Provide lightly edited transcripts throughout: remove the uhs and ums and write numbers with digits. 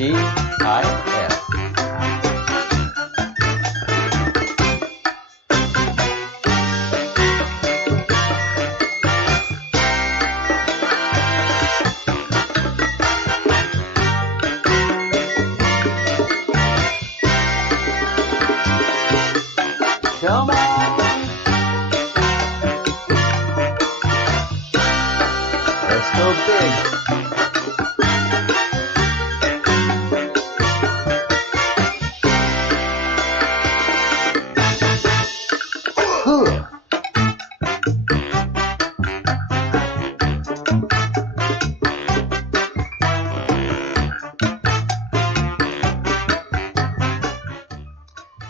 TIF. Come on. Let's go big.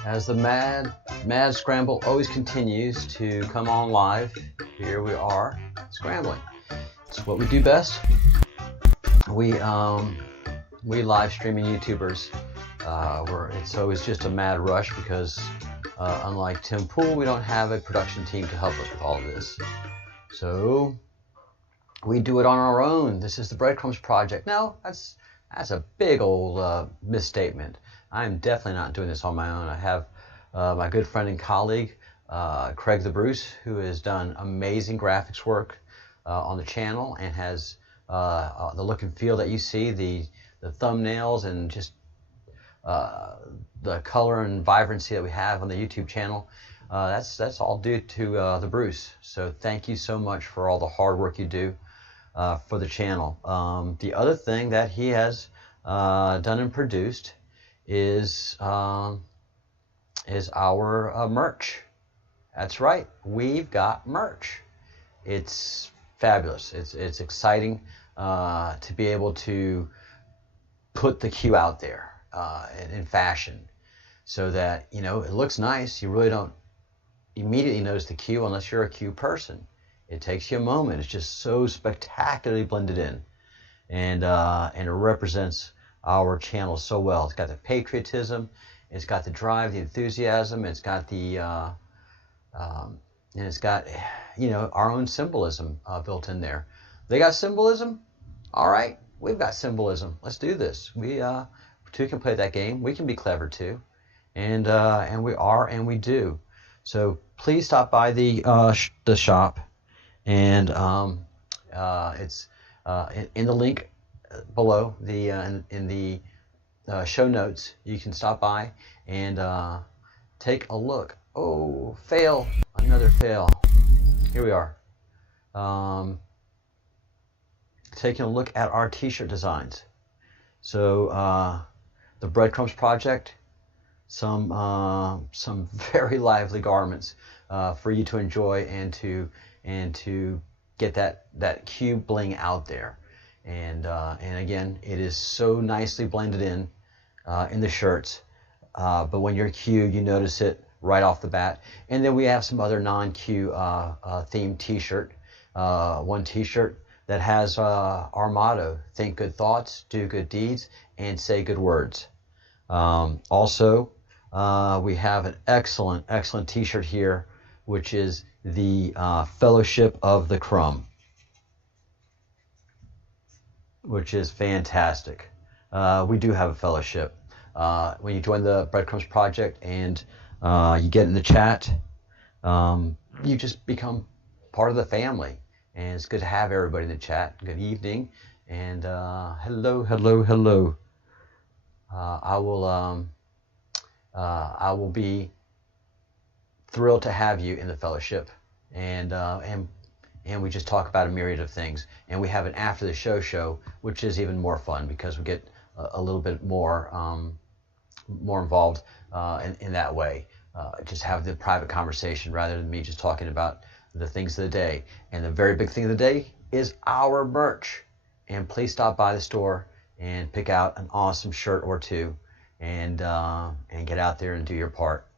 As the mad scramble always continues to come on live, here we are scrambling. It's what we do best. We live streaming YouTubers. It's always just a mad rush because unlike Tim Pool, we don't have a production team to help us with all of this. So we do it on our own. This is the Breadcrumbs project. No, that's a big old misstatement. I'm definitely not doing this on my own. I have my good friend and colleague, Craig the Bruce, who has done amazing graphics work on the channel and has the look and feel that you see, the thumbnails and just the color and vibrancy that we have on the YouTube channel. That's all due to the Bruce. So thank you so much for all the hard work you do for the channel. The other thing that he has done and produced is our merch. That's right, we've got merch. It's fabulous. It's exciting to be able to put the Q out there in fashion, so that it looks nice. You really don't immediately notice the Q unless you're a Q person. It takes you a moment. It's just so spectacularly blended in, and it represents our channel so well. It's got the patriotism, it's got the drive, the enthusiasm, it's got the and it's got our own symbolism built in there. They got symbolism? All right, we've got symbolism. Let's do this. We too can play that game. We can be clever too, and we are, and we do. So please stop by the shop, and it's in the link below in the show notes. You can stop by and take a look. Oh, fail, another fail. Here we are, taking a look at our t-shirt designs. So the Breadcrumbs project, some very lively garments for you to enjoy and to get that Q bling out there. And again, it is so nicely blended in the shirts. But when you're Q, you notice it right off the bat. And then we have some other non-Q themed t-shirt. One t-shirt that has our motto: think good thoughts, do good deeds, and say good words. Also, we have an excellent t-shirt here, which is the Fellowship of the Crumb, which is fantastic. We do have a fellowship. When you join the Breadcrumbs project and you get in the chat, you just become part of the family. And it's good to have everybody in the chat. Good evening, and hello. I will be thrilled to have you in the fellowship, and we just talk about a myriad of things. And we have an after the show, which is even more fun because we get a little bit more involved in that way. Just have the private conversation rather than me just talking about the things of the day. And the very big thing of the day is our merch. And please stop by the store and pick out an awesome shirt or two, and get out there and do your part,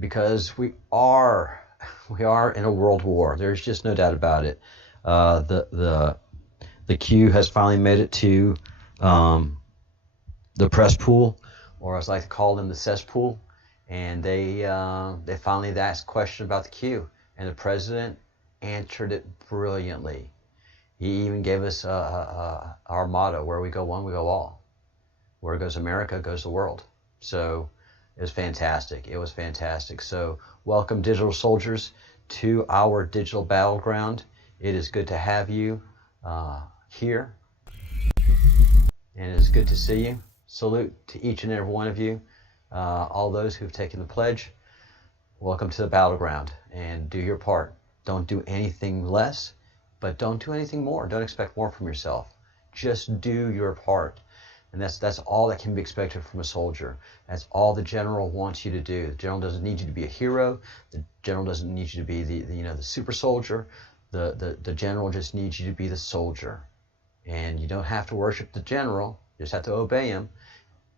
because we are in a world war. There's just no doubt about it. The Q has finally made it to the press pool, or as I like to call them, the cesspool, and they finally asked a question about the Q, and the president answered it brilliantly. He even gave us our motto: where we go one, we go all. Where goes America, goes the world. So it was fantastic. It was fantastic. So welcome, digital soldiers, to our digital battleground. It is good to have you here, and it is good to see you. Salute to each and every one of you, all those who've taken the pledge. Welcome to the battleground, and do your part. Don't do anything less, but don't do anything more. Don't expect more from yourself. Just do your part. And that's all that can be expected from a soldier. That's all the general wants you to do. The general doesn't need you to be a hero. The general doesn't need you to be the super soldier. The general just needs you to be the soldier. And you don't have to worship the general. You just have to obey him.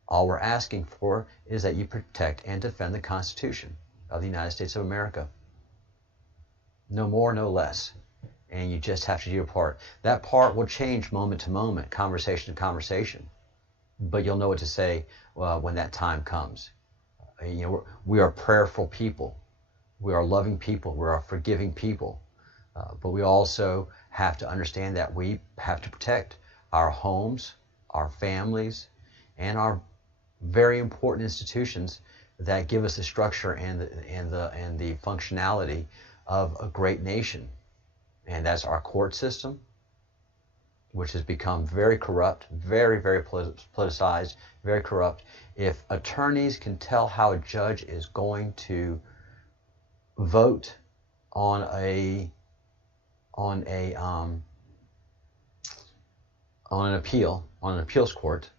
All we're asking for is that you protect and defend the Constitution of the United States of America. No more, no less. And you just have to do your part. That part will change moment to moment, conversation to conversation. But you'll know what to say when that time comes. We are prayerful people. We are loving people. We are forgiving people. But we also have to understand that we have to protect our homes, our families, and our very important institutions that give us the structure and the functionality of a great nation. And that's our court system, which has become very corrupt, very, very politicized, very corrupt. If attorneys can tell how a judge is going to vote on an appeals court,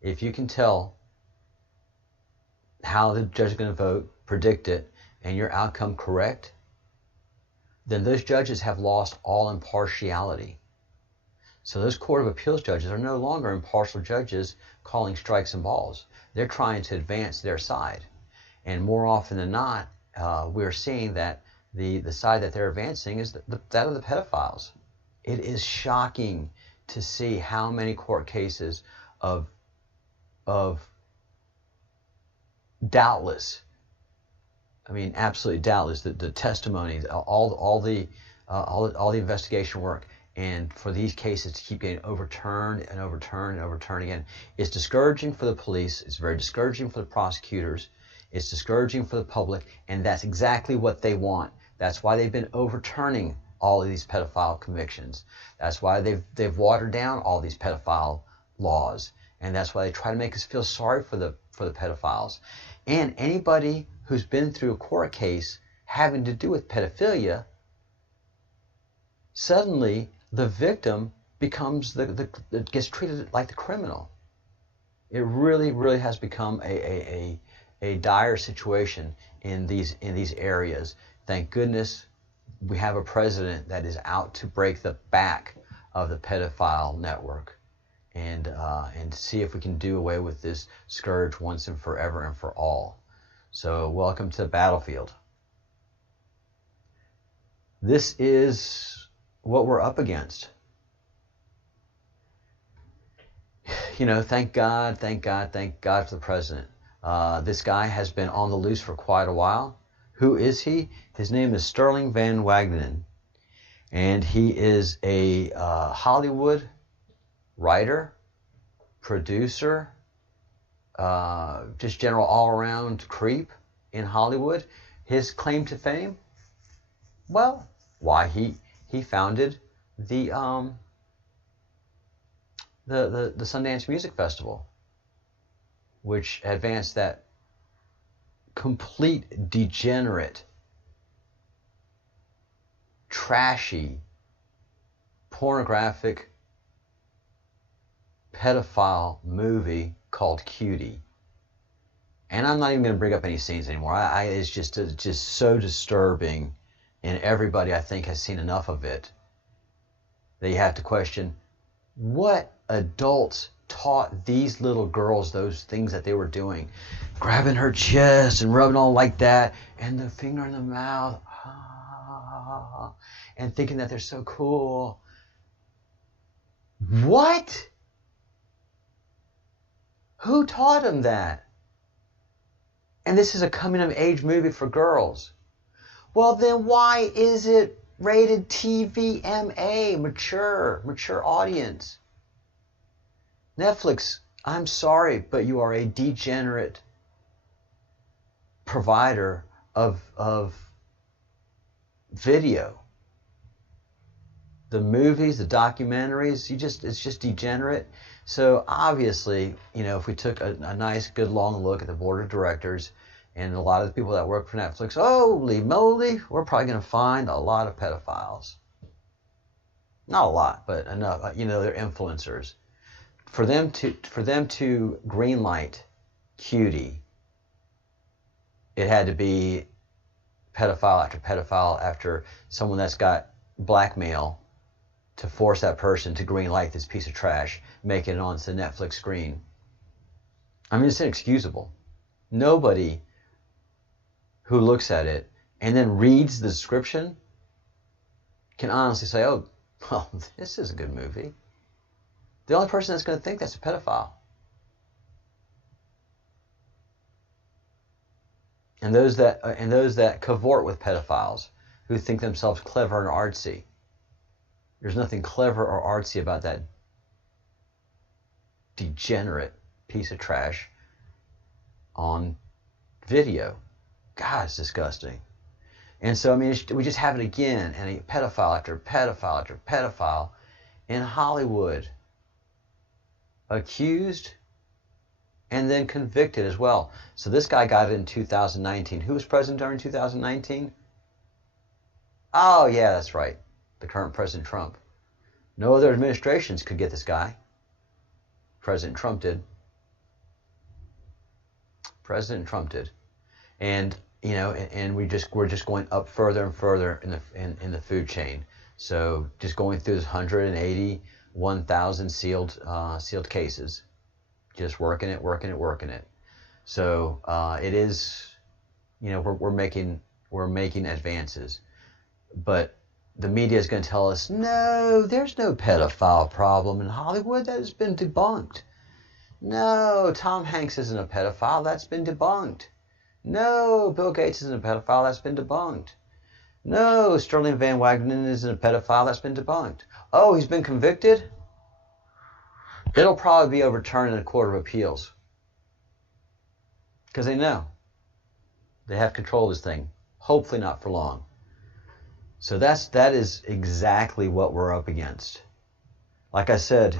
if you can tell how the judge is going to vote, predict it, and your outcome correct, then those judges have lost all impartiality. So those Court of Appeals judges are no longer impartial judges calling strikes and balls. They're trying to advance their side. And more often than not, we're seeing that the side that they're advancing is that of the pedophiles. It is shocking to see how many court cases of doubtless, I mean absolutely doubtless, the testimony, all the investigation work, and for these cases to keep getting overturned and overturned and overturned again, it's discouraging for the police, it's very discouraging for the prosecutors, it's discouraging for the public, and that's exactly what they want. That's why they've been overturning all of these pedophile convictions. That's why they've watered down all these pedophile laws, and that's why they try to make us feel sorry for the pedophiles. And anybody who's been through a court case having to do with pedophilia, suddenly the victim becomes gets treated like the criminal. It really, really has become a dire situation in these areas. Thank goodness we have a president that is out to break the back of the pedophile network and see if we can do away with this scourge once and forever and for all. So welcome to the battlefield. This is what we're up against. Thank God for the president. This guy has been on the loose for quite a while. Who is he? His name is Sterling Van Wagenen, and he is a Hollywood writer, producer, just general all-around creep in Hollywood. His claim to fame? Well, why he founded the Sundance Music Festival, which advanced that complete degenerate, trashy, pornographic, pedophile movie called Cutie. And I'm not even going to bring up any scenes anymore. It's just so disturbing, and everybody, I think, has seen enough of it that you have to question, what adults taught these little girls those things that they were doing? Grabbing her chest and rubbing on like that, and the finger in the mouth, and thinking that they're so cool. What? Who taught them that? And this is a coming-of-age movie for girls. Well, then why is it rated TVMA, mature audience? Netflix I'm sorry, but you are a degenerate provider of video. The movies, the documentaries, it's just degenerate. So obviously, if we took a nice, good, long look at the board of directors and a lot of the people that work for Netflix, holy moly, we're probably going to find a lot of pedophiles. Not a lot, but enough. They're influencers. For them to greenlight Cutie, it had to be pedophile after someone that's got blackmail to force that person to greenlight this piece of trash, making it onto the Netflix screen. I mean, it's inexcusable. Nobody who looks at it and then reads the description can honestly say, oh, well, this is a good movie. The only person that's going to think that's a pedophile. And those that cavort with pedophiles, who think themselves clever and artsy. There's nothing clever or artsy about that degenerate piece of trash on video. God, it's disgusting. And so, I mean, we just have it again, and a pedophile after pedophile after pedophile in Hollywood, accused and then convicted as well. So this guy got it in 2019. Who was president during 2019? Oh, yeah, that's right. The current President Trump. No other administrations could get this guy. President Trump did. President Trump did. And and we're just going up further and further in the food chain. So just going through this 181,000 sealed cases, just working it. So it is, we're making advances, but the media is going to tell us, no, there's no pedophile problem in Hollywood. That has been debunked. No, Tom Hanks isn't a pedophile. That's been debunked. No, Bill Gates isn't a pedophile. That's been debunked. No, Sterling Van Wagenen isn't a pedophile. That's been debunked. Oh, he's been convicted? It'll probably be overturned in a court of appeals. Because they know. They have control of this thing. Hopefully not for long. So that is exactly what we're up against. Like I said,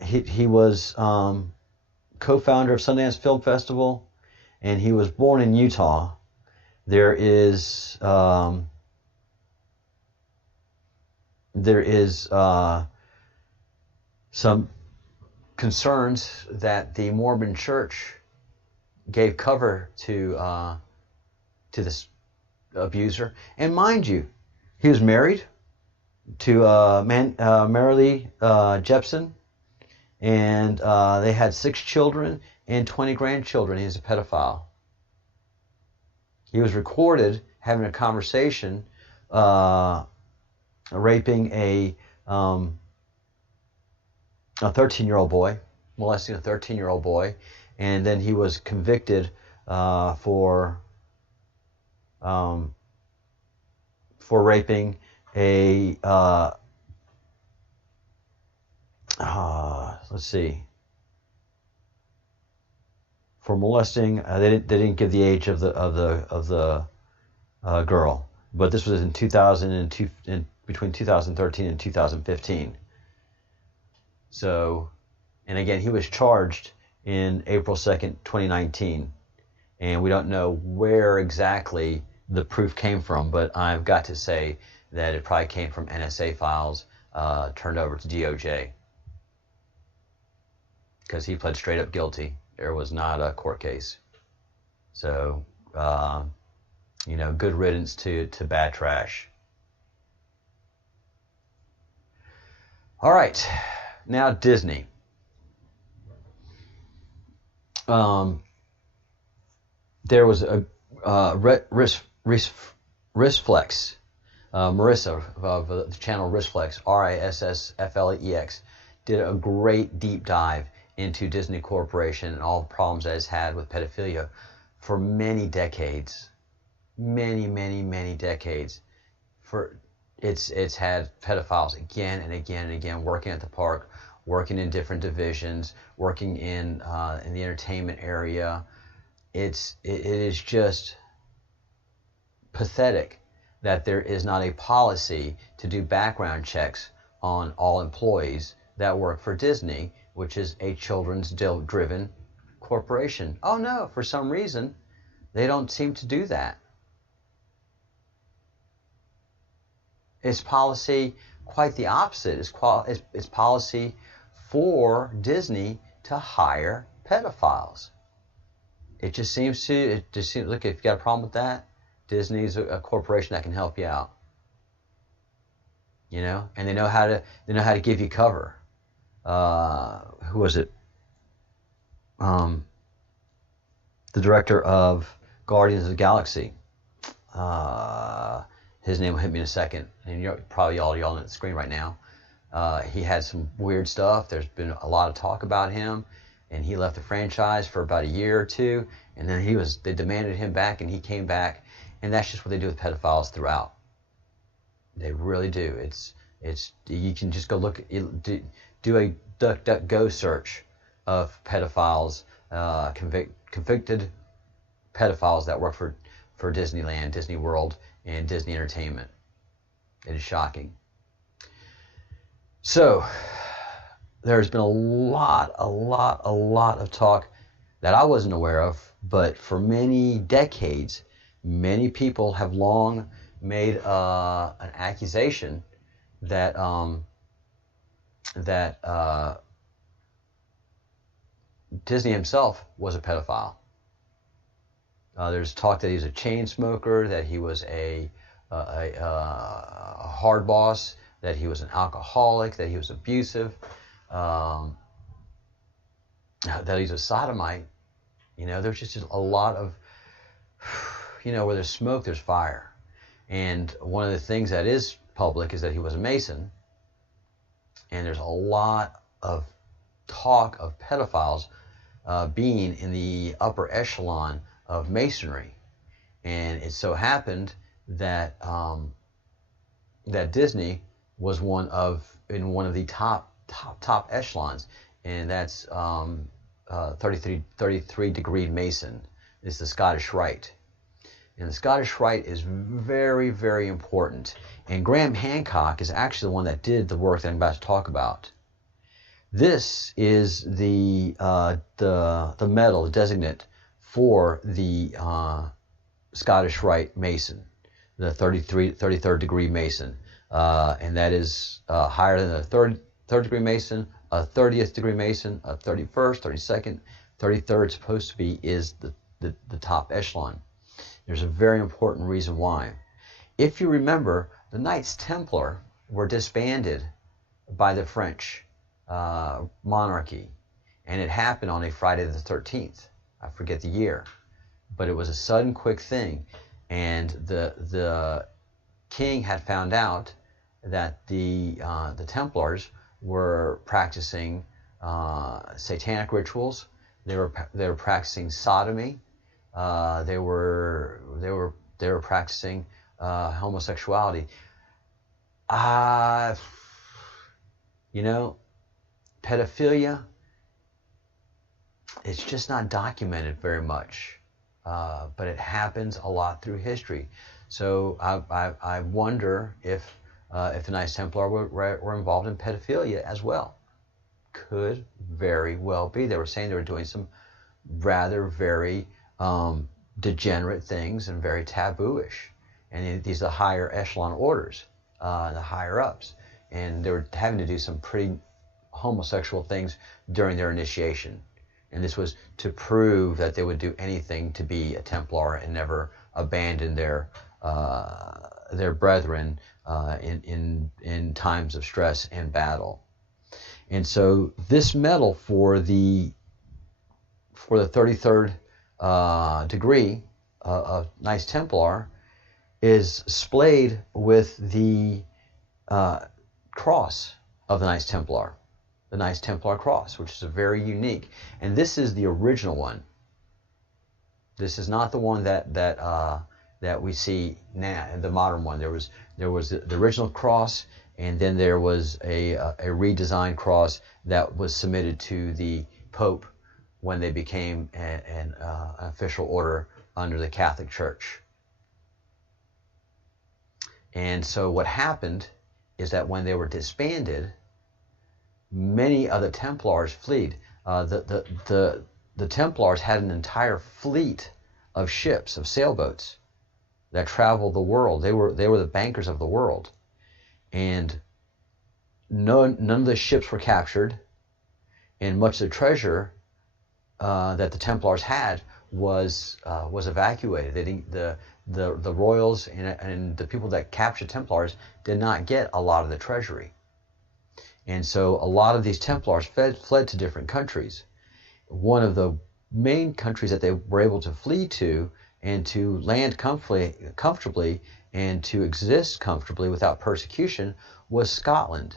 he was co-founder of Sundance Film Festival, and he was born in Utah. There is some concerns that the Mormon Church gave cover to this abuser. And mind you, he was married to Marilee Jepsen, and they had 6 children and 20 grandchildren. He's a pedophile. He was recorded having a conversation, raping a 13-year-old boy, molesting a 13-year-old boy, and then he was convicted for raping a for molesting. They didn't give the age of the girl, but this was in between 2013 and 2015. So, and again, he was charged in April 2nd, 2019, and we don't know where exactly the proof came from, but I've got to say that it probably came from NSA files turned over to DOJ, because he pled straight up guilty. There was not a court case. So, good riddance to bad trash. All right, now Disney. There was a Risflex, Marissa of the channel Risflex, RISSFLEX, did a great deep dive into Disney Corporation and all the problems that it's had with pedophilia for many decades. Many decades. It's had pedophiles again and again and again working at the park, working in different divisions, working in the entertainment area. It is just pathetic that there is not a policy to do background checks on all employees that work for Disney, which is a children's driven corporation. Oh no, for some reason, they don't seem to do that. It's policy quite the opposite. It's policy for Disney to hire pedophiles. It just seems look, if you got a problem with that, Disney's a corporation that can help you out. You know, and they know how to give you cover. Who was it? The director of Guardians of the Galaxy. His name will hit me in a second, and you're probably all yelling at the screen right now. He had some weird stuff. There's been a lot of talk about him, and he left the franchise for about a year or two, and then they demanded him back, and he came back, and that's just what they do with pedophiles throughout. They really do. You can just go look, do a DuckDuckGo search of pedophiles, convicted pedophiles that work for Disneyland, Disney World, and Disney Entertainment. It is shocking. So there's been a lot of talk that I wasn't aware of, but for many decades, many people have long made an accusation that Disney himself was a pedophile. There's talk that he was a chain smoker, that he was a hard boss, that he was an alcoholic, that he was abusive, that he's a sodomite. You know, there's just a lot of, you know, where there's smoke, there's fire. And one of the things that is public is that he was a Mason. And there's a lot of talk of pedophiles being in the upper echelon of Masonry. And it so happened that that Disney was in one of the top echelons, and that's 33 degree Mason. It's the Scottish Rite. And the Scottish Rite is very, very important. And Graham Hancock is actually the one that did the work that I'm about to talk about. This is the medal, the designate for the Scottish Rite Mason, the 33rd degree Mason. And that is higher than a third degree Mason, a 30th degree Mason, a 31st, 32nd, 33rd supposed to be is the top echelon. There's a very important reason why. If you remember, the Knights Templar were disbanded by the French monarchy, and it happened on a Friday the 13th. I forget the year, but it was a sudden, quick thing, and the king had found out that the Templars were practicing satanic rituals. They were practicing sodomy. They were practicing homosexuality. You know, pedophilia, it's just not documented very much, but it happens a lot through history. So I wonder if the Knights Templar were involved in pedophilia as well. Could very well be. They were saying they were doing some rather very degenerate things and very taboo-ish. And these are the higher echelon orders, the higher ups. And they were having to do some pretty homosexual things during their initiation. And this was to prove that they would do anything to be a Templar and never abandon their brethren in times of stress and battle. And so this medal for the 33rd degree of Knights Templar is splayed with the cross of the Knights Templar, the Knights Templar cross, which is a very unique. And this is the original one. This is not the one that that we see now, the modern one. There was the original cross, and then there was a redesigned cross that was submitted to the Pope when they became an official order under the Catholic Church. And so what happened is that when they were disbanded, many of the Templars fled. The Templars had an entire fleet of ships, of sailboats that traveled the world. They were the bankers of the world, and none of the ships were captured, and much of the treasure that the Templars had was evacuated. The royals and the people that captured Templars did not get a lot of the treasury. And so a lot of these Templars fled to different countries. One of the main countries that they were able to flee to and to land comfortably and to exist comfortably without persecution was Scotland.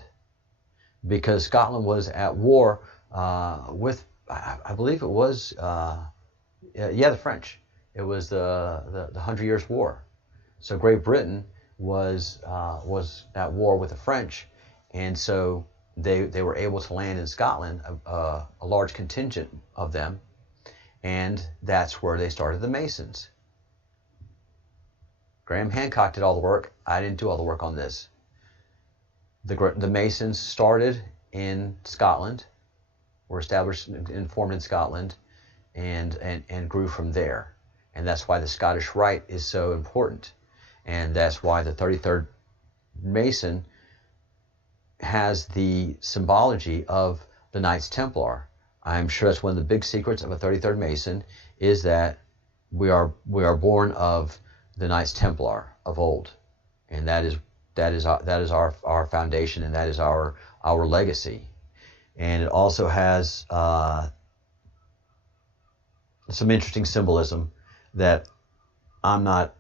Because Scotland was at war with, I believe it was, the French. It was the 100 Years' War. So Great Britain was at war with the French, and so they were able to land in Scotland, a large contingent of them, and that's where they started the Masons. Graham Hancock did all the work. I didn't do all the work on this. The Masons started in Scotland, were established and formed in Scotland, and grew from there. And that's why the Scottish Rite is so important. And that's why the 33rd Mason has the symbology of the Knights Templar. I'm sure that's one of the big secrets of a 33rd Mason, is that we are born of the Knights Templar of old, and that is our foundation, and that is our legacy. And it also has some interesting symbolism that I'm not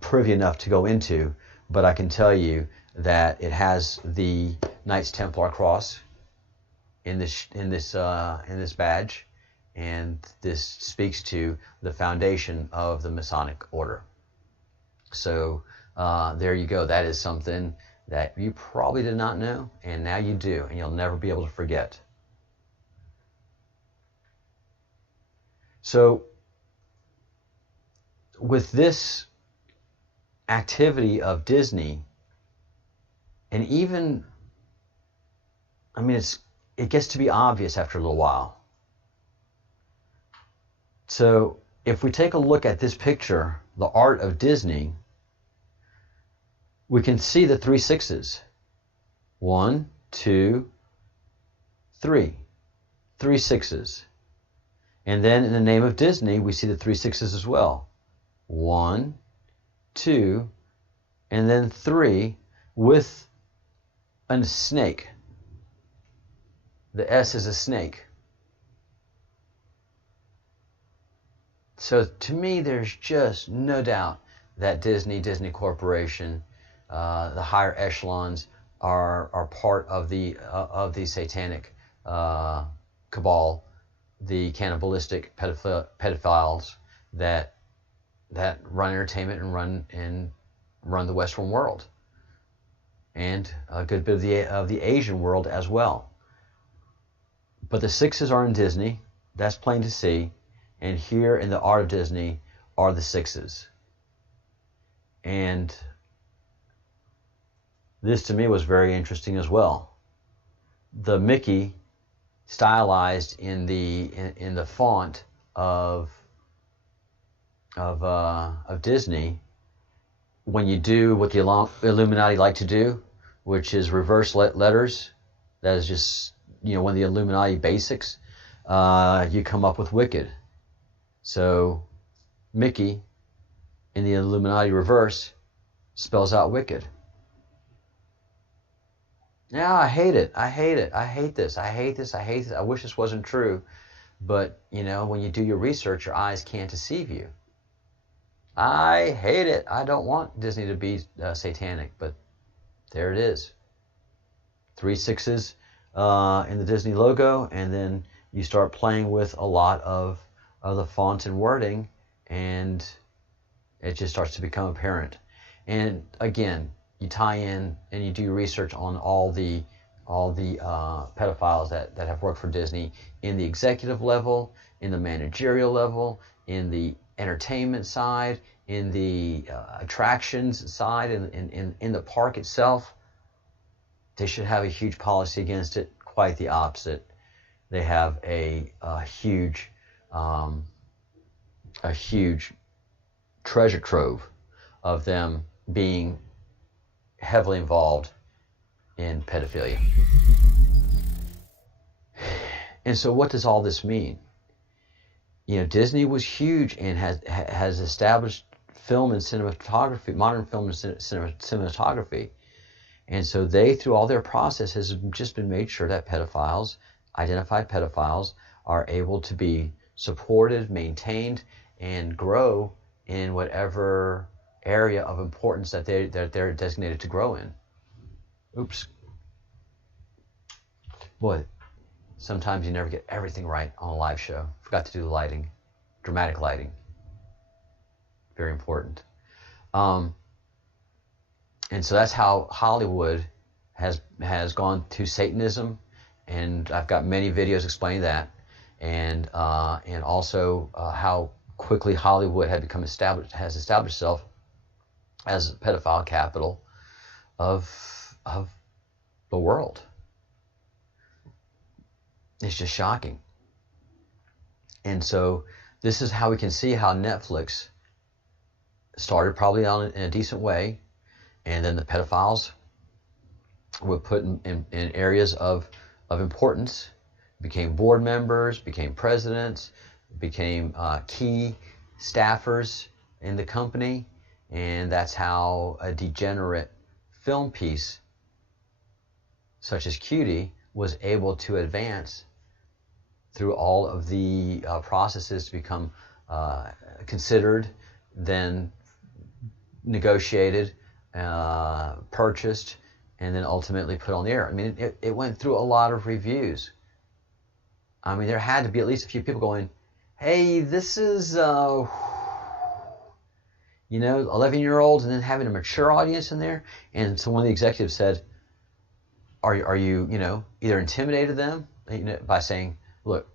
privy enough to go into, but I can tell you that it has the Knights Templar cross in this badge, and this speaks to the foundation of the Masonic order. So there you go. That is something that you probably did not know, and now you do, and you'll never be able to forget. So with this activity of Disney, and even, I mean, it gets to be obvious after a little while. So if we take a look at this picture, the art of Disney, we can see the 3 6s. 1, 2, 3. 3 6s. And then in the name of Disney, we see the 3 6s as well. 1, 2, and then 3 with a snake. The S is a snake. So to me, there's just no doubt that Disney Corporation, the higher echelons, are part of the satanic cabal, the cannibalistic pedophiles that run entertainment and run the Western world, and a good bit of the Asian world as well. But the 6s are in Disney. That's plain to see. And here in the art of Disney are the 6s. And this to me was very interesting as well. The Mickey stylized in the font of Disney, when you do what the Illuminati like to do, which is reverse letters, that is just, one of the Illuminati basics, you come up with wicked. So Mickey in the Illuminati reverse spells out wicked. Now I hate it. I hate it. I hate this. I hate this. I hate this. I wish this wasn't true. But, when you do your research, your eyes can't deceive you. I hate it. I don't want Disney to be satanic, but there it is. 3 6s in the Disney logo, and then you start playing with a lot of the font and wording, and It just starts to become apparent. And again, you tie in and you do research on all the pedophiles that have worked for Disney in the executive level, in the managerial level, in the entertainment side, in the attractions side, in the park itself. They should have a huge policy against it. Quite the opposite. They have a huge treasure trove of them being heavily involved in pedophilia. And so what does all this mean? You know, Disney was huge and has established film and cinematography, modern film and cinematography. And so they, through all their processes, have just been made sure that pedophiles, identified pedophiles, are able to be supported, maintained, and grow in whatever area of importance that they're designated to grow in. Oops. Boy, sometimes you never get everything right on a live show. Forgot to do the lighting, dramatic lighting. Very important. And so that's how Hollywood has gone to Satanism, and I've got many videos explaining that, and also how quickly Hollywood has established itself as a pedophile capital of the world. It's just shocking. And so this is how we can see how Netflix started probably in a decent way, and then the pedophiles were put in areas of importance, became board members, became presidents, became key staffers in the company, and that's how a degenerate film piece such as Cutie was able to advance through all of the processes to become considered, then negotiated, purchased, and then ultimately put on the air. I mean, it went through a lot of reviews. I mean, there had to be at least a few people going, hey, this is, 11-year-olds, and then having a mature audience in there. And so one of the executives said, are you, either intimidated them by saying, look,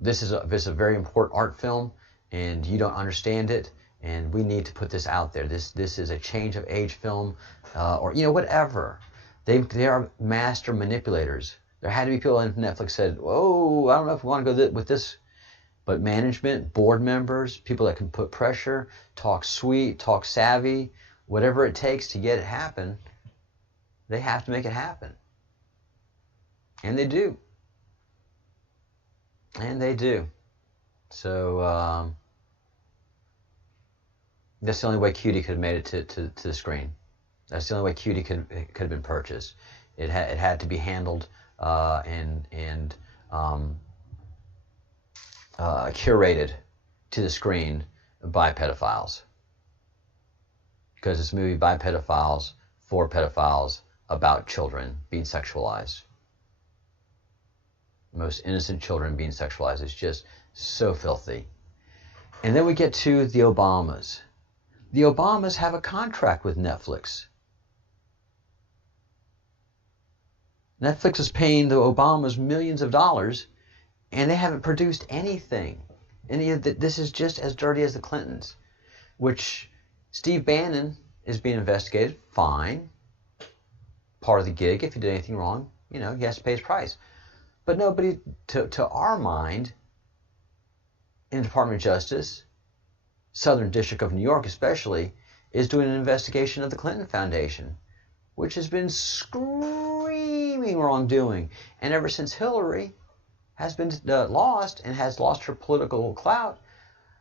this is a very important art film, and you don't understand it, and we need to put this out there. This is a change of age film, or whatever. They are master manipulators. There had to be people on Netflix said, "Whoa, I don't know if we want to go with this." But management, board members, people that can put pressure, talk sweet, talk savvy, whatever it takes to get it happen, they have to make it happen. And they do. And they do. So that's the only way Cutie could have made it to the screen. That's the only way Cutie could have been purchased. It had to be handled and curated to the screen by pedophiles. Because it's a movie by pedophiles, for pedophiles, about children being sexualized. Most innocent children being sexualized. It's just so filthy. And then we get to the Obamas. The Obamas have a contract with Netflix. Netflix is paying the Obamas millions of dollars, and they haven't produced anything. This is just as dirty as the Clintons, which Steve Bannon is being investigated. Fine. Part of the gig. If he did anything wrong, he has to pay his price. But nobody, to our mind, in the Department of Justice, Southern District of New York especially, is doing an investigation of the Clinton Foundation, which has been screaming wrongdoing. And ever since Hillary has been lost and has lost her political clout,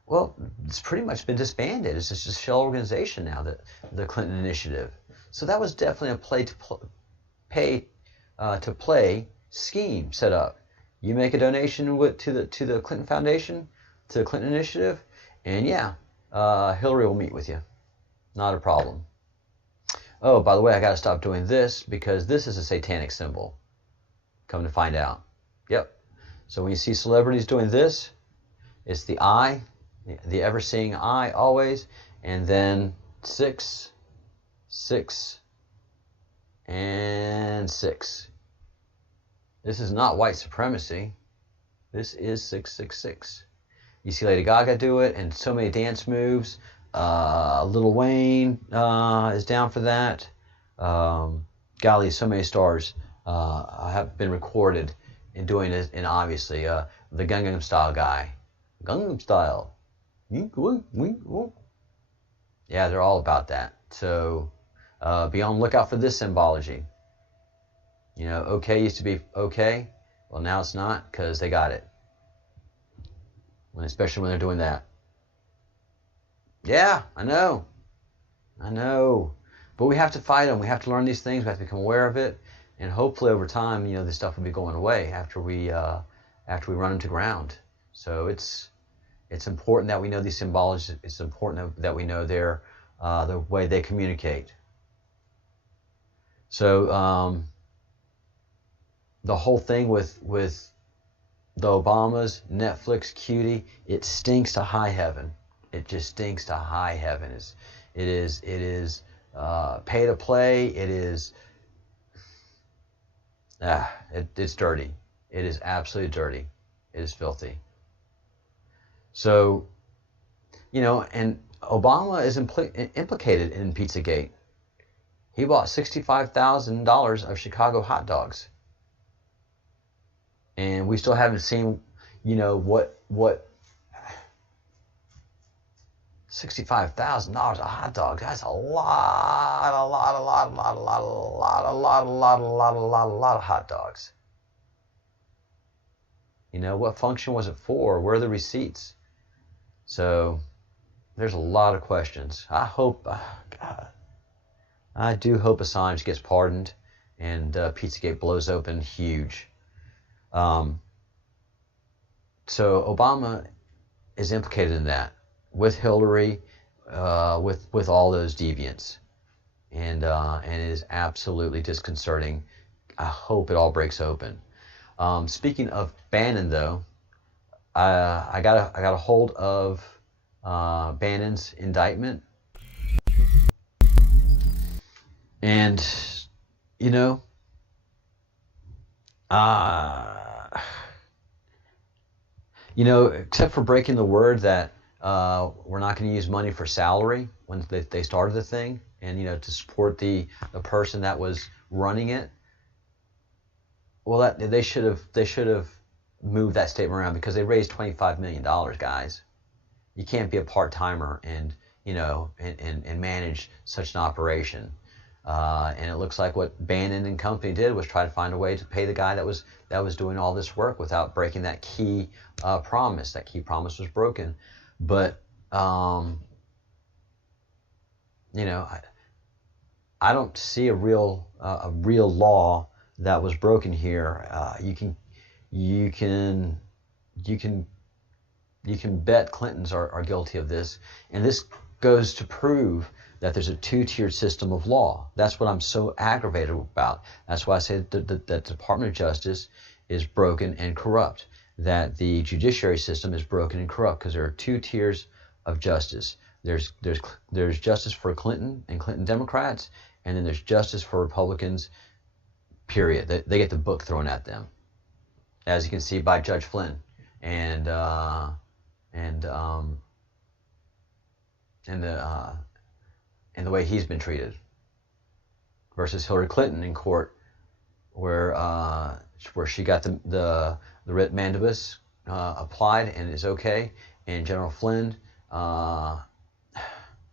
well, it's pretty much been disbanded. It's just a shell organization now, the Clinton Initiative. So that was definitely a pay-to-play scheme set up. You make a donation to the Clinton Foundation, to the Clinton Initiative, and Hillary will meet with you. Not a problem. Oh, by the way, I got to stop doing this because this is a satanic symbol. Come to find out. Yep. So when you see celebrities doing this, it's the eye, the ever-seeing eye always, and then 6, 6, and 6. This is not white supremacy. This is 666. You see Lady Gaga do it, and so many dance moves. Lil Wayne is down for that. Golly, so many stars have been recorded in doing it, and obviously the Gangnam Style guy. Gangnam Style. Yeah, they're all about that. So be on the lookout for this symbology. You know, okay used to be okay. Well, now it's not, because they got it. Especially when they're doing that. Yeah, I know. But we have to fight them. We have to learn these things. We have to become aware of it. And hopefully over time, you know, this stuff will be going away after we run them to ground. So it's important that we know these symbologies. It's important that we know their the way they communicate. So the whole thing with the Obamas, Netflix, Cutie, it stinks to high heaven. It just stinks to high heaven. It is pay to play. It is it's dirty. It is absolutely dirty. It is filthy. So, you know, and Obama is implicated in Pizzagate. He bought $65,000 of Chicago hot dogs. And we still haven't seen, you know, what $65,000 a hot dog. That's a lot of hot dogs. You know, what function was it for? Where are the receipts? So there's a lot of questions. I hope, God, I do hope Assange gets pardoned and Pizzagate blows open huge. So Obama is implicated in that with Hillary, with all those deviants, and it is absolutely disconcerting. I hope it all breaks open. Speaking of Bannon, though, I got a hold of Bannon's indictment, and you know, except for breaking the word that we're not going to use money for salary when they started the thing, and to support the person that was running it. Well, that they should have moved that statement around, because they raised $25 million, guys. You can't be a part-timer and manage such an operation. And it looks like what Bannon and company did was try to find a way to pay the guy that was doing all this work without breaking that key promise. That key promise was broken, but I don't see a real law that was broken here. You can bet Clintons are guilty of this, and this goes to prove that there's a two-tiered system of law. That's what I'm so aggravated about. That's why I say that the Department of Justice is broken and corrupt, that the judiciary system is broken and corrupt, because there are two tiers of justice. There's justice for Clinton and Clinton Democrats, and then there's justice for Republicans, period. They get the book thrown at them, as you can see by Judge Flynn and the way he's been treated, versus Hillary Clinton in court, where she got the writ mandamus applied and is okay, and General Flynn,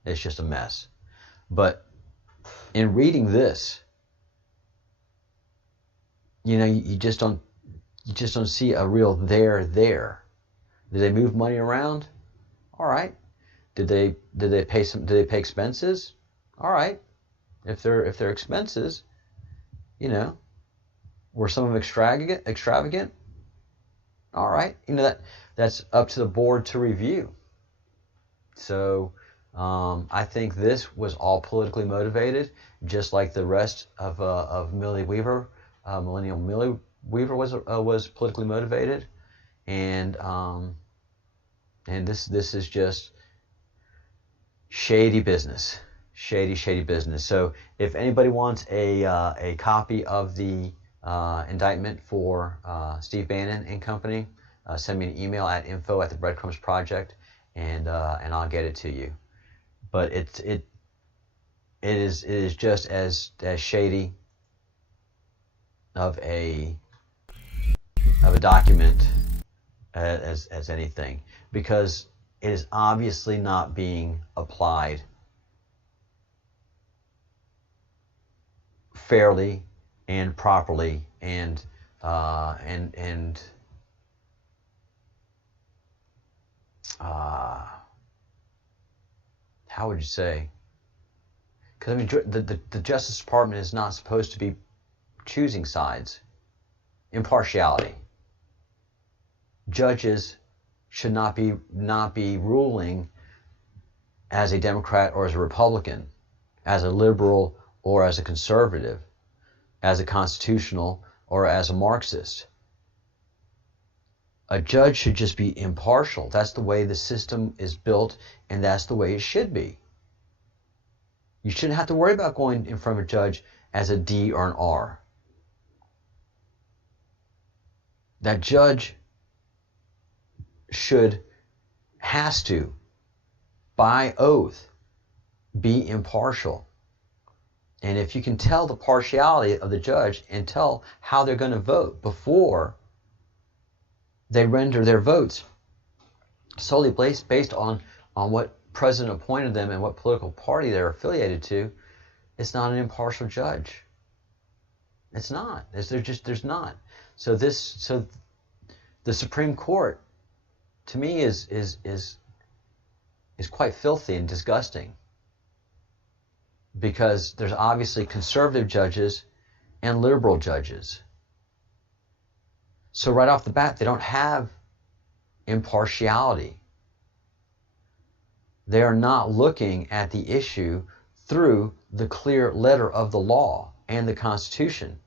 it's just a mess. But in reading this, you just don't see a real there. Did they move money around? All right. Did they pay expenses? All right. If they're expenses, were some of them extravagant? All right. That's up to the board to review. So I think this was all politically motivated, just like the rest of Millie Weaver. Millennial Millie Weaver was politically motivated, and this is just Shady business. Shady business. So if anybody wants a copy of the indictment for Steve Bannon and company, send me an email at info@the Breadcrumbs Project, and I'll get it to you. But it is just as shady of a document as anything, because it is obviously not being applied fairly and properly and how would you say? Because I mean, the Justice Department is not supposed to be choosing sides. Impartiality. Judges should not be ruling as a Democrat or as a Republican, as a liberal or as a conservative, as a constitutional or as a Marxist. A judge should just be impartial. That's the way the system is built, and that's the way it should be. You shouldn't have to worry about going in front of a judge as a D or an R. That judge has to, by oath, be impartial. And if you can tell the partiality of the judge and tell how they're going to vote before they render their votes solely based on what president appointed them and what political party they're affiliated to, it's not an impartial judge. It's not. There's not. So the Supreme Court, to me, is quite filthy and disgusting, because there's obviously conservative judges and liberal judges. So right off the bat, they don't have impartiality. They are not looking at the issue through the clear letter of the law and the Constitution.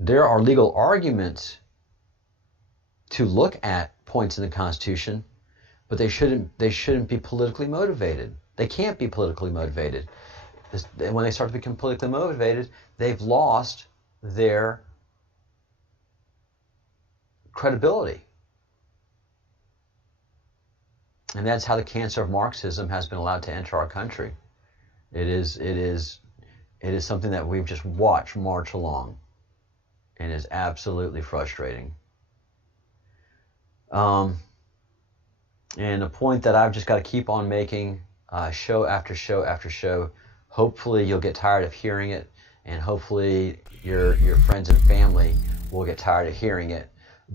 There are legal arguments to look at points in the Constitution, but they shouldn't be politically motivated. They can't be politically motivated. When they start to become politically motivated, they've lost their credibility. And that's how the cancer of Marxism has been allowed to enter our country. It is something that we've just watched march along, and is absolutely frustrating. And a point that I've just got to keep on making, show after show after show. Hopefully you'll get tired of hearing it, and hopefully your friends and family will get tired of hearing it.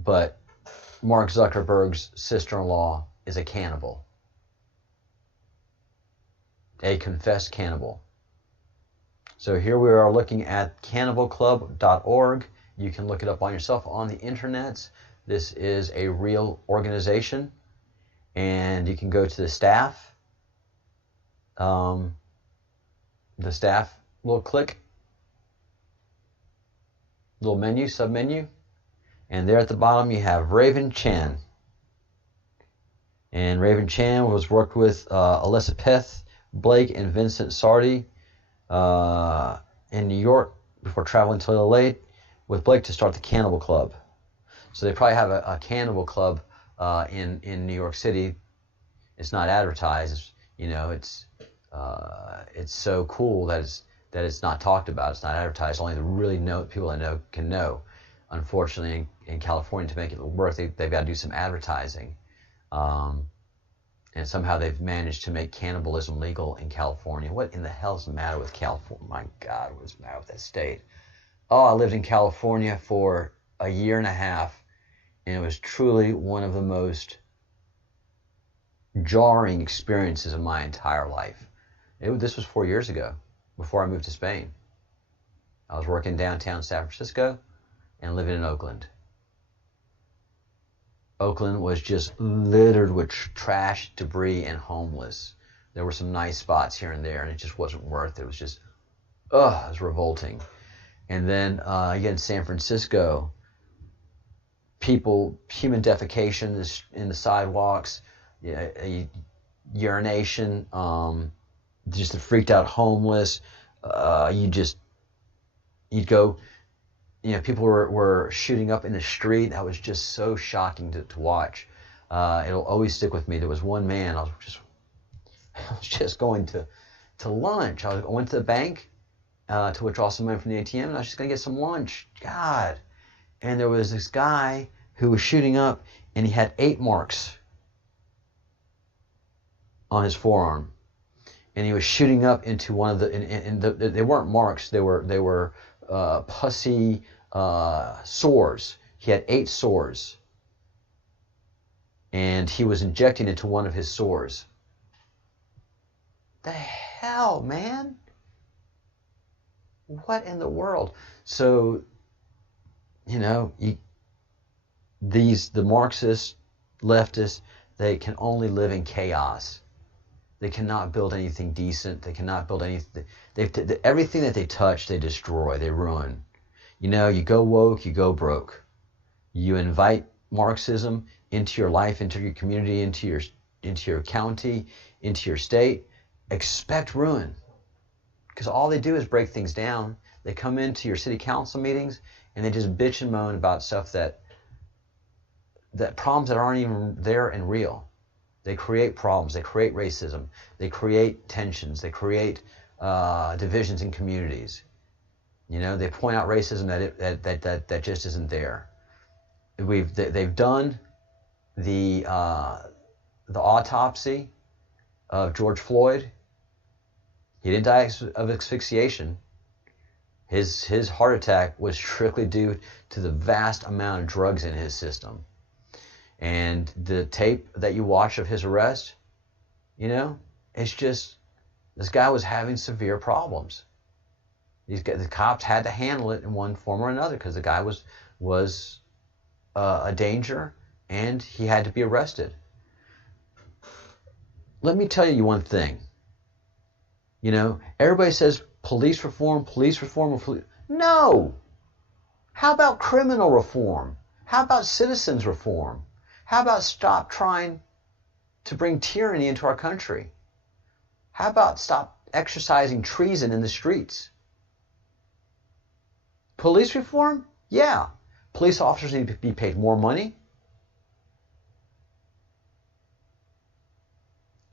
But Mark Zuckerberg's sister-in-law is a cannibal. A confessed cannibal. So here we are looking at cannibalclub.org. You can look it up on yourself on the internet. This is a real organization, and you can go to the staff. The staff little click, little menu, sub-menu, and there at the bottom you have Raven Chan. And Raven Chan was worked with Alyssa Peth, Blake, and Vincent Sardi in New York before traveling to LA with Blake to start the Cannibal Club. So they probably have a Cannibal Club in New York City. It's not advertised. It's so cool that it's not talked about. It's not advertised. Only the really people that know can know. Unfortunately, in California, to make it work, they've got to do some advertising. And somehow they've managed to make cannibalism legal in California. What in the hell's the matter with California? My God, what's the matter with that state? Oh, I lived in California for a year and a half, and it was truly one of the most jarring experiences of my entire life. This was 4 years ago, before I moved to Spain. I was working downtown San Francisco and living in Oakland. Oakland was just littered with trash, debris, and homeless. There were some nice spots here and there, and it just wasn't worth it. It was just, it was revolting. And then again, San Francisco, human defecation in the sidewalks, urination, just the freaked out homeless. You'd go, people were shooting up in the street. That was just so shocking to watch. It'll always stick with me. There was one man, I was just going to lunch. I went to the bank to withdraw some money from the ATM, and I was just going to get some lunch. God. And there was this guy who was shooting up, and he had 8 marks on his forearm. And he was shooting up into one of they weren't marks, they were pussy sores. He had 8 sores. And he was injecting into one of his sores. The hell, man? What in the world? So, the Marxists, leftists, they can only live in chaos. They cannot build anything decent. They cannot build anything. Everything that they touch, they destroy. They ruin. You go woke, you go broke. You invite Marxism into your life, into your community, into your county, into your state. Expect ruin, because all they do is break things down. They come into your city council meetings and they just bitch and moan about stuff that problems that aren't even there and real. They create problems. They create racism. They create tensions. They create divisions in communities. They point out racism that just isn't there. They've done the autopsy of George Floyd. He didn't die of asphyxiation. His heart attack was strictly due to the vast amount of drugs in his system. And the tape that you watch of his arrest, it's just, this guy was having severe problems. The cops had to handle it in one form or another because the guy was a danger and he had to be arrested. Let me tell you one thing. Everybody says police reform. No! How about criminal reform? How about citizens reform? How about stop trying to bring tyranny into our country? How about stop exercising treason in the streets? Police reform? Yeah. Police officers need to be paid more money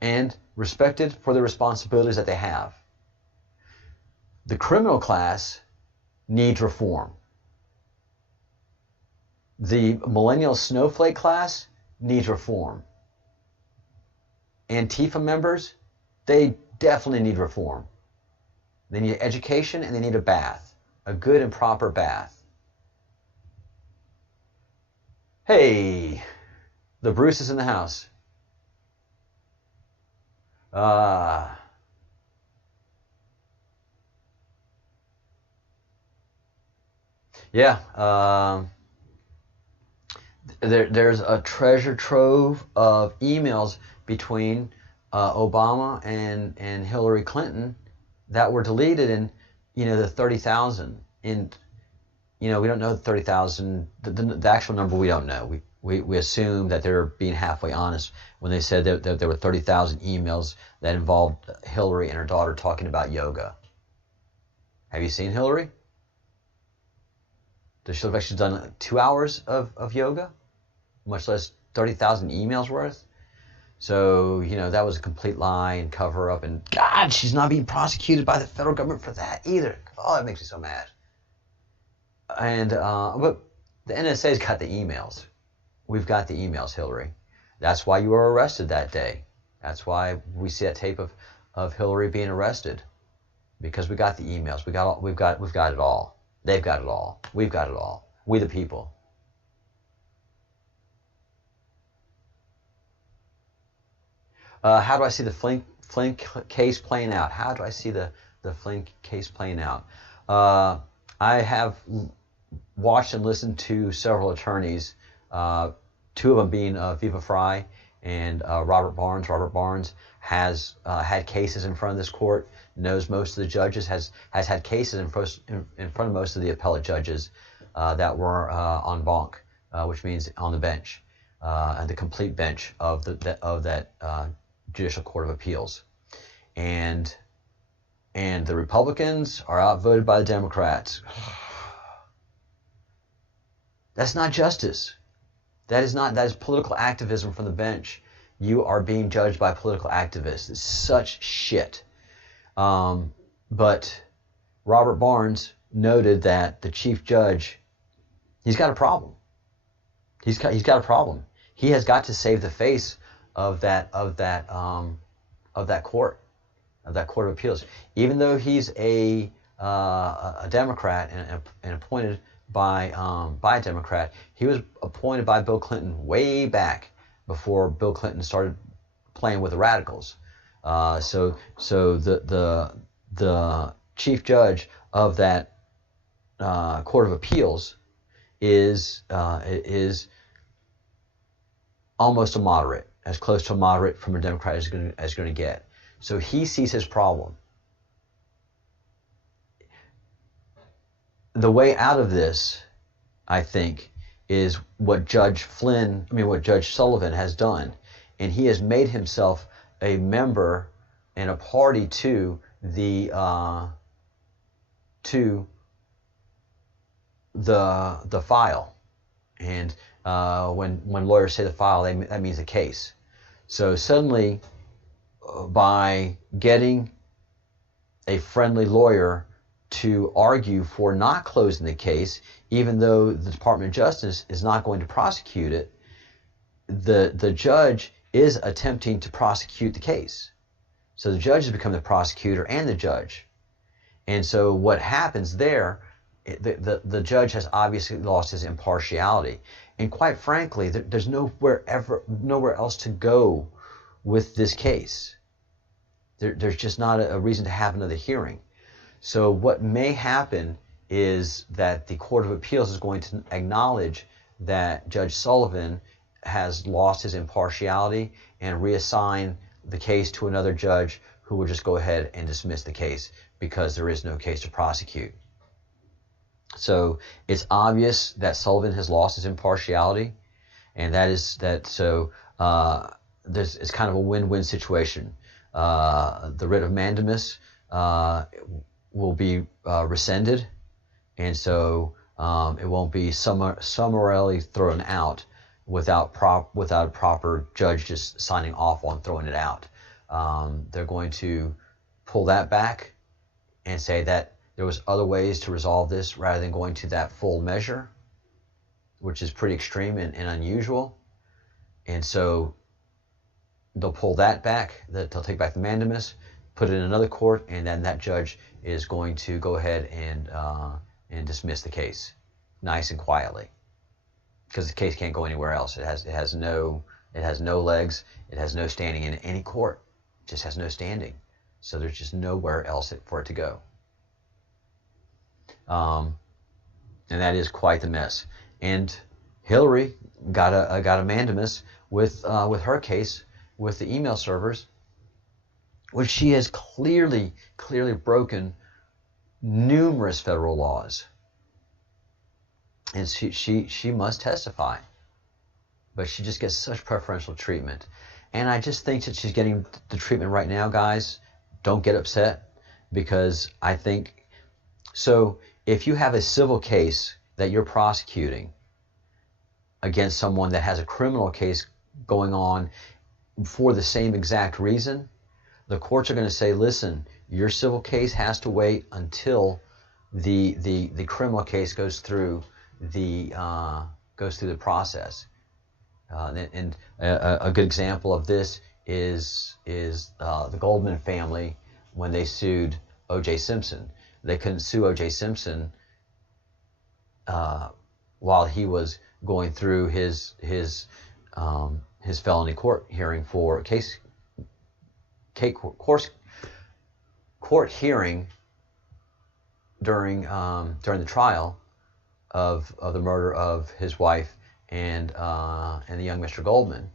and respected for the responsibilities that they have. The criminal class needs reform. The millennial snowflake class needs reform. Antifa members, they definitely need reform. They need education and they need a bath, a good and proper bath. Hey, the Bruce is in the house. There's a treasure trove of emails between Obama and Hillary Clinton that were deleted, and the 30,000. And we don't know the 30,000. The actual number we don't know. We assume that they're being halfway honest when they said that there were 30,000 emails that involved Hillary and her daughter talking about yoga. Have you seen Hillary? Does she look like she's done 2 hours of yoga? Much less 30,000 emails worth? So, that was a complete lie and cover up. And God, she's not being prosecuted by the federal government for that either. Oh, that makes me so mad. And, but the NSA's got the emails. We've got the emails, Hillary. That's why you were arrested that day. That's why we see that tape of Hillary being arrested. Because we got the emails. We've got it all. They've got it all. We've got it all. We the people. How do I see the Flynn case playing out? How do I see the Flynn case playing out? I have watched and listened to several attorneys, 2 of them being Viva Frei and Robert Barnes. Robert Barnes has had cases in front of this court, knows most of the judges, has had cases in front of most of the appellate judges that were en banc which means on the bench, and the complete bench of that Judicial Court of Appeals, and the Republicans are outvoted by the Democrats. That's not justice. That is political activism from the bench. You are being judged by political activists. It's such shit. But Robert Barnes noted that the chief judge, he's got a problem. He's got a problem. He has got to save the face of that court of appeals. Even though he's a Democrat and appointed by a Democrat, he was appointed by Bill Clinton way back before Bill Clinton started playing with the radicals. So the chief judge of that Court of Appeals is almost a moderate, as close to a moderate from a Democrat as going to get. So he sees his problem. The way out of this, I think, is what Judge Sullivan has done, and he has made himself a member and a party to the file. And when lawyers say the file, that means a case. So suddenly, by getting a friendly lawyer to argue for not closing the case, even though the Department of Justice is not going to prosecute it, the judge is attempting to prosecute the case. So the judge has become the prosecutor and the judge. And so what happens there, the judge has obviously lost his impartiality. And quite frankly, there's nowhere else to go with this case. There's just not a reason to have another hearing. So what may happen is that the Court of Appeals is going to acknowledge that Judge Sullivan has lost his impartiality and reassign the case to another judge who will just go ahead and dismiss the case because there is no case to prosecute. So it's obvious that Sullivan has lost his impartiality, and it's kind of a win-win situation. The writ of mandamus will be rescinded, and so it won't be summarily thrown out without a proper judge just signing off on throwing it out. They're going to pull that back and say that there was other ways to resolve this rather than going to that full measure, which is pretty extreme and unusual. And so they'll pull that back. They'll take back the mandamus, put it in another court, and then that judge is going to go ahead and dismiss the case, nice and quietly, because the case can't go anywhere else. It has no legs. It has no standing in any court. It just has no standing. So there's just nowhere else for it to go. And that is quite the mess. And Hillary got a mandamus with her case with the email servers, which she has clearly broken numerous federal laws, and she must testify, but she just gets such preferential treatment. And I just think that she's getting the treatment right now, guys. Don't get upset, because I think so. If you have a civil case that you're prosecuting against someone that has a criminal case going on for the same exact reason, the courts are going to say, listen, your civil case has to wait until the criminal case goes through the process. And a good example of this is the Goldman family when they sued O.J. Simpson. They couldn't sue O.J. Simpson while he was going through his felony court hearing for court hearing during the trial of the murder of his wife and the young Mr. Goldman.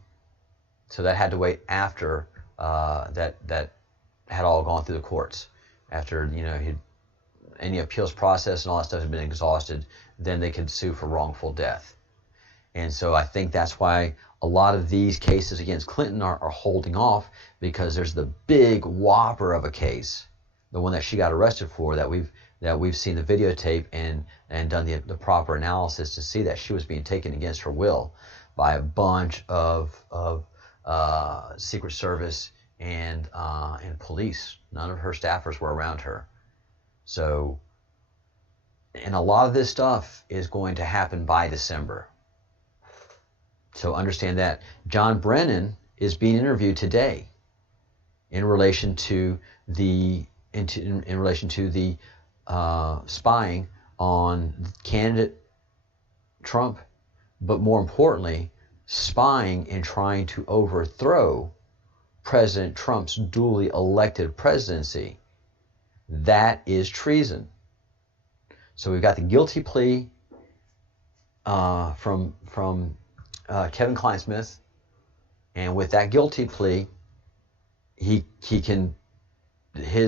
So that had to wait after that had all gone through the courts. After any appeals process and all that stuff had been exhausted, then they could sue for wrongful death. And so I think that's why a lot of these cases against Clinton are holding off, because there's the big whopper of a case, the one that she got arrested for, that we've seen the videotape and done the proper analysis to see that she was being taken against her will by a bunch of Secret Service and police. None of her staffers were around her. So, and a lot of this stuff is going to happen by December. So understand that. John Brennan is being interviewed today in relation to the spying on candidate Trump, but more importantly, spying in trying to overthrow President Trump's duly elected presidency. That is treason. So we've got the guilty plea from Kevin Kleinsmith, and with that guilty plea, his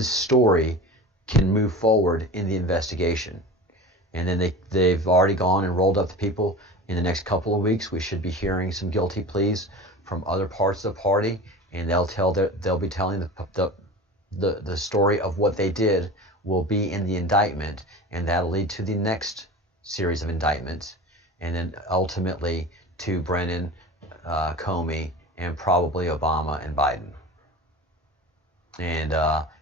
story can move forward in the investigation. And then they've already gone and rolled up the people. In the next couple of weeks, we should be hearing some guilty pleas from other parts of the party, and they'll be telling the story of what they did will be in the indictment, and that'll lead to the next series of indictments, and then ultimately to Brennan, Comey, and probably Obama and Biden.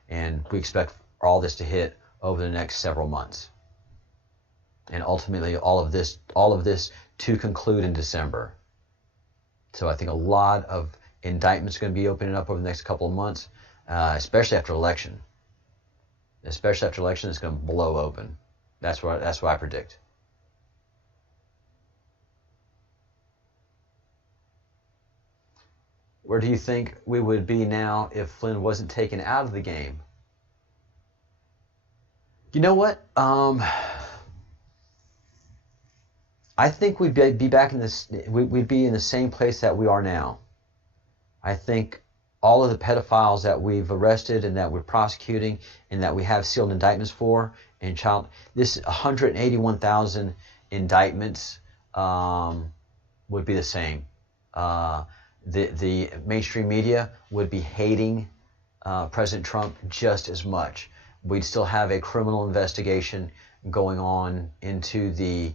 And we expect all this to hit over the next several months, and ultimately all of this to conclude in December. So I think a lot of indictments are going to be opening up over the next couple of months, especially after election. Especially after election, it's going to blow open. That's what I predict. Where do you think we would be now if Flynn wasn't taken out of the game? You know what? I think we'd be back in this. We'd be in the same place that we are now. I think all of the pedophiles that we've arrested and that we're prosecuting and that we have sealed indictments for, and this 181,000 indictments would be the same. The mainstream media would be hating President Trump just as much. We'd still have a criminal investigation going on into the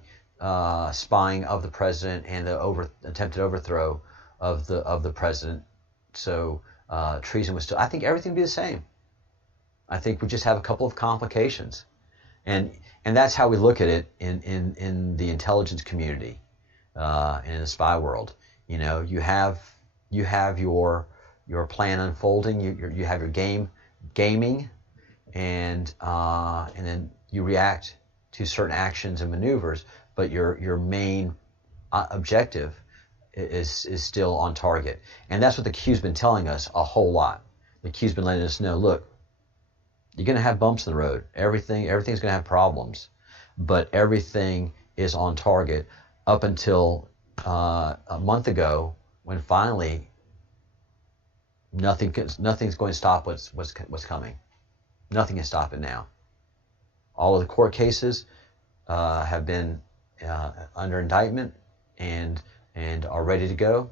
spying of the president and the attempted overthrow of the president. So treason was still. I think everything would be the same. I think we just have a couple of complications, and that's how we look at it in the intelligence community, and in the spy world. You know, you have your plan unfolding. You have your gaming, and then you react to certain actions and maneuvers. But your main objective is still on target, and that's what the Q's been telling us a whole lot. The Q's been letting us know, look, you're going to have bumps in the road. Everything's going to have problems, but everything is on target up until a month ago, when finally nothing's going to stop what's coming. Nothing can stop it now. All of the court cases have been under indictment and are ready to go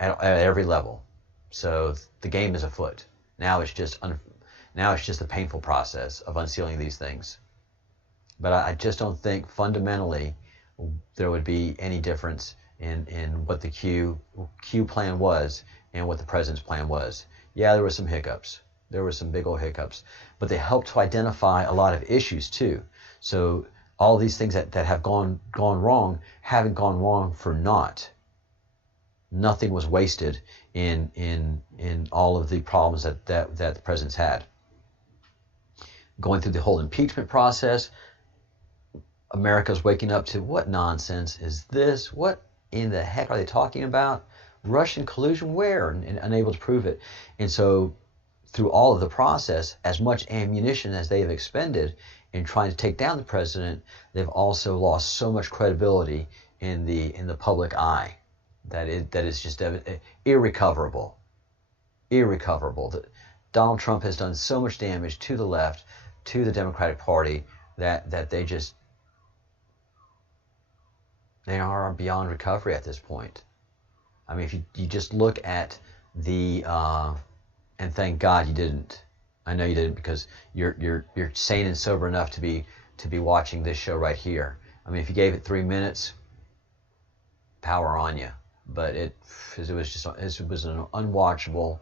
at every level. So the game is afoot. Now it's just the painful process of unsealing these things. But I just don't think fundamentally there would be any difference in what the Q plan was and what the president's plan was. Yeah, there were some hiccups. There were some big old hiccups, but they helped to identify a lot of issues too. So all these things that have gone wrong haven't gone wrong for naught. Nothing was wasted in all of the problems that the president's had. Going through the whole impeachment process, America's waking up to, what nonsense is this? What in the heck are they talking about? Russian collusion? Where? And unable to prove it. And so through all of the process, as much ammunition as they have expended in trying to take down the president, they've also lost so much credibility in the public eye that is just irrecoverable. Irrecoverable. Donald Trump has done so much damage to the left, to the Democratic Party, that they just They are beyond recovery at this point. I mean, if you just look at the and thank God you didn't. I know you didn't, because you're sane and sober enough to be watching this show right here. I mean, if you gave it 3 minutes, power on you. But it was an unwatchable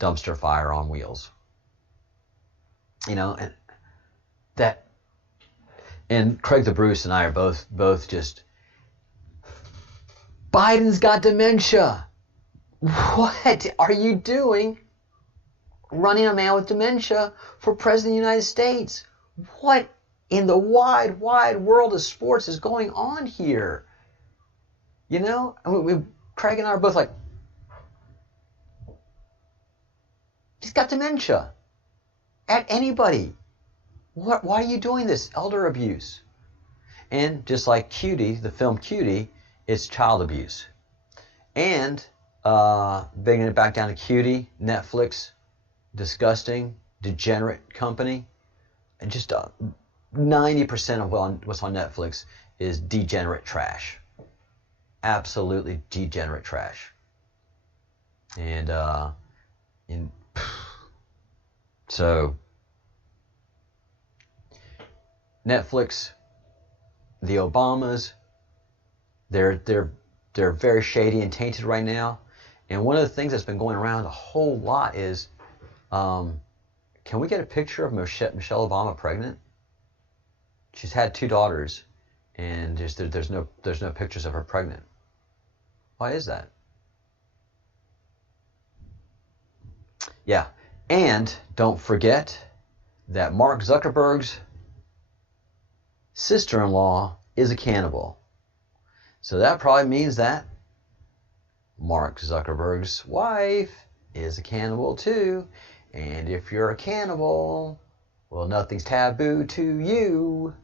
dumpster fire on wheels. And Craig the Bruce and I are both just, Biden's got dementia. What are you doing running a man with dementia for president of the United States? What in the wide world of sports is going on here? Craig and I are both like, he's got dementia. At anybody. Why are you doing this? Elder abuse. And just like Cutie, the film Cutie, it's child abuse. And bringing it back down to Cutie, Netflix, disgusting, degenerate company. And just 90% of what's on Netflix is degenerate trash. Absolutely degenerate trash. And so Netflix, the Obamas, they're very shady and tainted right now. And one of the things that's been going around a whole lot is, can we get a picture of Michelle Obama pregnant? She's had 2 daughters, and there's no pictures of her pregnant. Why is that? Yeah, and don't forget that Mark Zuckerberg's sister-in-law is a cannibal. So that probably means that Mark Zuckerberg's wife is a cannibal too. And if you're a cannibal, well, nothing's taboo to you.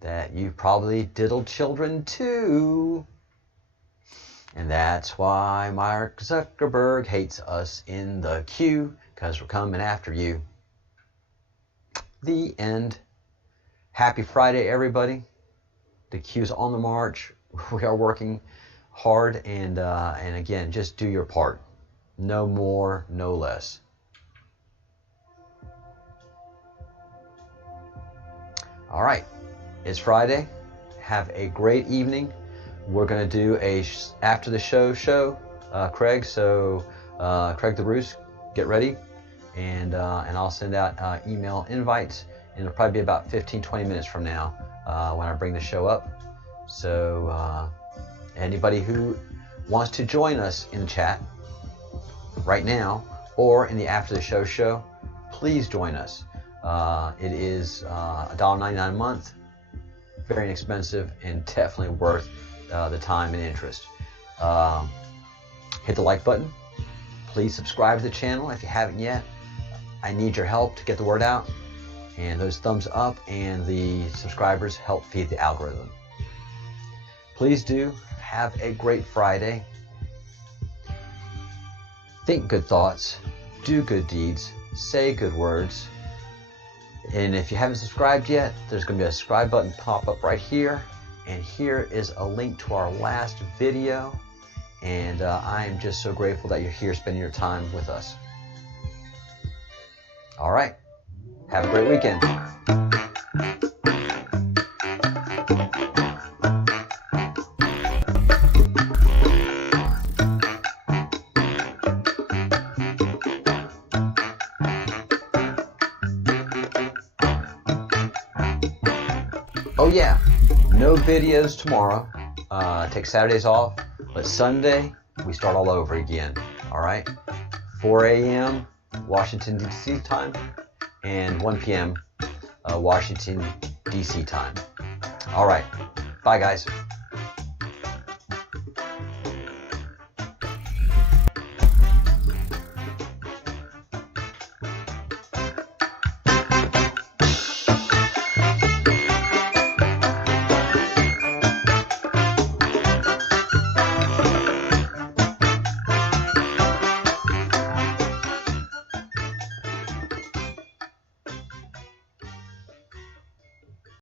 That you probably diddled children too. And that's why Mark Zuckerberg hates us in the queue, because we're coming after you. The end. Happy Friday, everybody. The queue's on the march. We are working hard, and again, just do your part. No more, no less. All right, it's Friday. Have a great evening. We're going to do a after the show, Craig. So Craig the Bruce, get ready, and I'll send out email invites. And it'll probably be about 15-20 minutes from now when I bring the show up. So anybody who wants to join us in the chat right now or in the after the show, please join us. It is $1.99 a month, very inexpensive, and definitely worth the time and interest. Hit the like button. Please subscribe to the channel if you haven't yet. I need your help to get the word out. And those thumbs up and the subscribers help feed the algorithm. Please do have a great Friday. Think good thoughts, do good deeds, say good words. And if you haven't subscribed yet, there's going to be a subscribe button pop up right here. And here is a link to our last video. And I am just so grateful that you're here spending your time with us. All right. Have a great weekend. Oh yeah, no videos tomorrow. Take Saturdays off, but Sunday we start all over again. All right, 4 a.m. Washington D.C. time. And 1 p.m. Washington, D.C. time. All right. Bye, guys.